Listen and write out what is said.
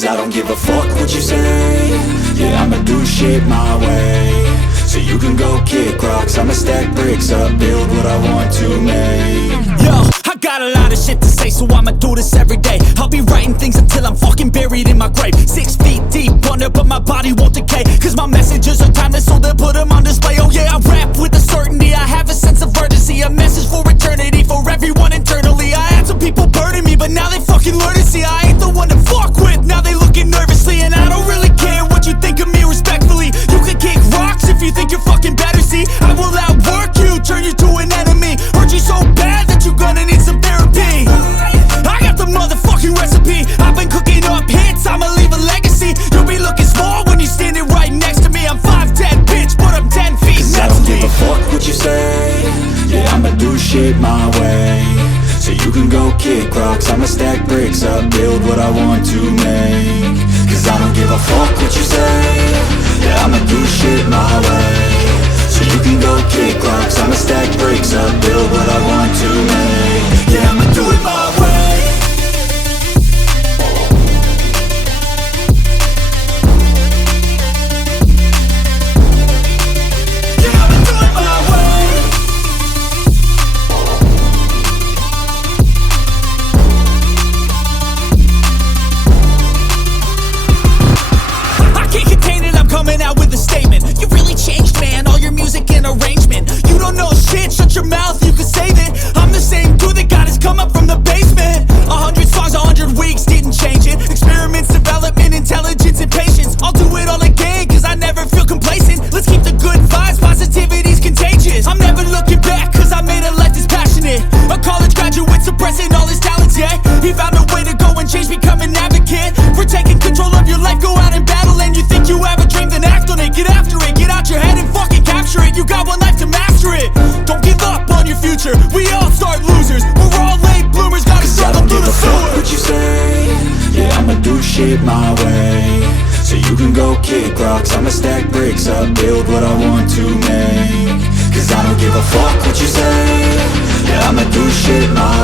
Cause I don't give a fuck what you say. Yeah, I'ma do shit my way. So you can go kick rocks, I'ma stack bricks up, build what I want to make. Yo, I got a lot of shit to say, so I'ma do this every day. I'll be writing things until I'm fucking buried in my grave. 6 feet deep under, but my body won't decay. Cause my messages are timeless, so they'll put them on display. Oh yeah, I rap with a certainty, I have a sense of urgency. A message for eternity, for everyone internally. I had some people burning me, but now they fucking learn to see I ain't the one to fuck with, now they looking nervously. And I don't really care what you think of me, respectfully. You can kick rocks if you think you're fucking better, see. I will outwork you, turn you to an enemy. Hurt you so bad that you're gonna need some therapy. I got the motherfucking recipe. I've been cooking up hits, I'ma leave a legacy. You'll be looking small when you're standing right next to me. I'm 5'10", bitch, but I'm 10 feet Cause next I don't to me. give a fuck what you say. Yeah, I'ma do shit my way. So you can go kick rocks, I'ma stack bricks up, build what I want to make. Cause I don't give a fuck what you say. Yeah, I'ma do shit my way. So you can go kick rocks, I'ma stack bricks up, build what I want to make. Yeah, I'ma do it my way. Yeah, I'ma do it my way. I can't contain it, I'm coming out with a statement. You really changed, man, all your music and arrangement. You don't know shit, shut your mouth, you can save it. I'm the same dude that got his come up from the basement. 100 songs, 100 weeks, didn't change it. Experiments, development, intelligence, and patience. I'll do it all again, cause I never feel complacent. Let's keep the good vibes, positivity's contagious. I'm never looking back, cause I made a life that's passionate. A college graduate suppressing all his talents, yeah. He found a way to go and change, become an advocate. For taking control of your life, go out and battle. And you think you have a dream, then act on it. Get after it, get out your head and fucking capture it. You got one life to master it. Don't give up on your future, we all start losers. We're all late bloomers, gotta struggle through the Fuck sewer. what you say. Yeah, I'ma do shit my way. So you can go kick rocks, I'ma stack bricks up, build what I want to make. Cause I don't give a fuck what you say. Yeah, I'ma do shit my